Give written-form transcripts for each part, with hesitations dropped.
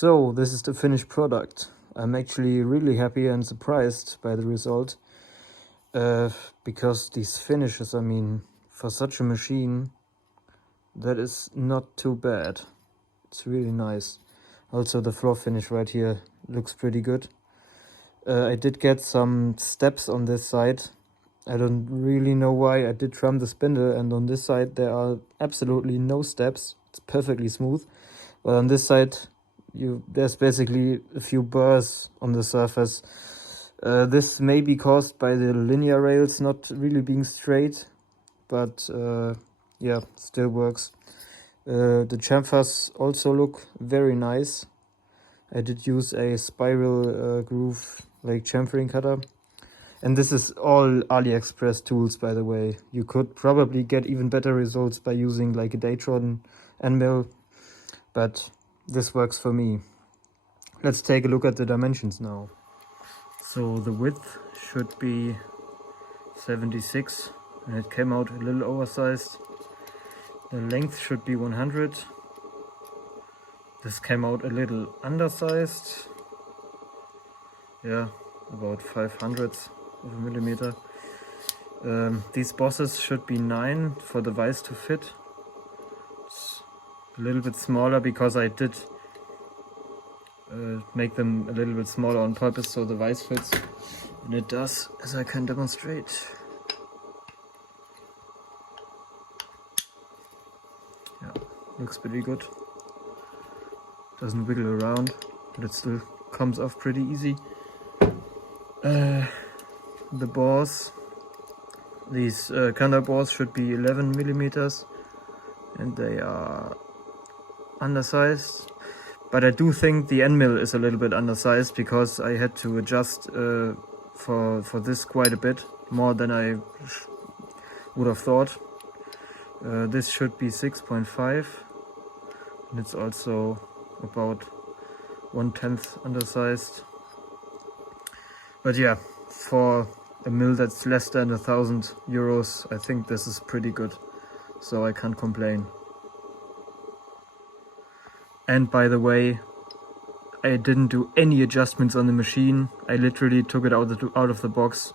So this is the finished product. I'm actually really happy and surprised by the result, because these finishes, I mean, for such a machine, that is not too bad. It's really nice. Also the floor finish right here looks pretty good. I did get some steps on this side. I don't really know why. I did trim the spindle, and on this side there are absolutely no steps. It's perfectly smooth. But on this side there's basically a few burrs on the surface. This may be caused by the linear rails not really being straight, but yeah, still works. The chamfers also look very nice. I did use a spiral groove like chamfering cutter. And this is all AliExpress tools, by the way. You could probably get even better results by using like a Datron end mill, but this works for me. Let's take a look at the dimensions now. So the width should be 76, and it came out a little oversized. The length should be 100. This came out a little undersized. Yeah, about 500ths of a millimeter. These bosses should be 9 for the vise to fit. It's a little bit smaller because I did make them a little bit smaller on purpose so the vise fits, and it does, as I can demonstrate. Yeah, looks pretty good. Doesn't wiggle around, but it still comes off pretty easy. The bores, these counter bores should be 11 millimeters, and they are undersized. But I do think the end mill is a little bit undersized because I had to adjust for this quite a bit more than I would have thought. This should be 6.5, and it's also about 1/10 undersized. But yeah, for a mill that's less than €1,000, I think this is pretty good, so I can't complain. And by the way, I didn't do any adjustments on the machine. I literally took it out of the box,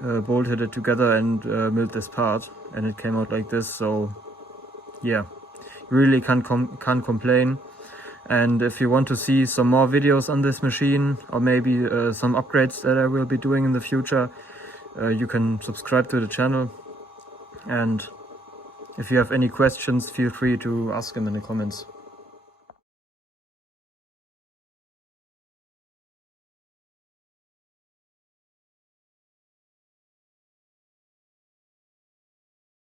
bolted it together, and milled this part, and it came out like this. So yeah, really can't complain. And if you want to see some more videos on this machine, or maybe some upgrades that I will be doing in the future, you can subscribe to the channel. And if you have any questions, feel free to ask them in the comments.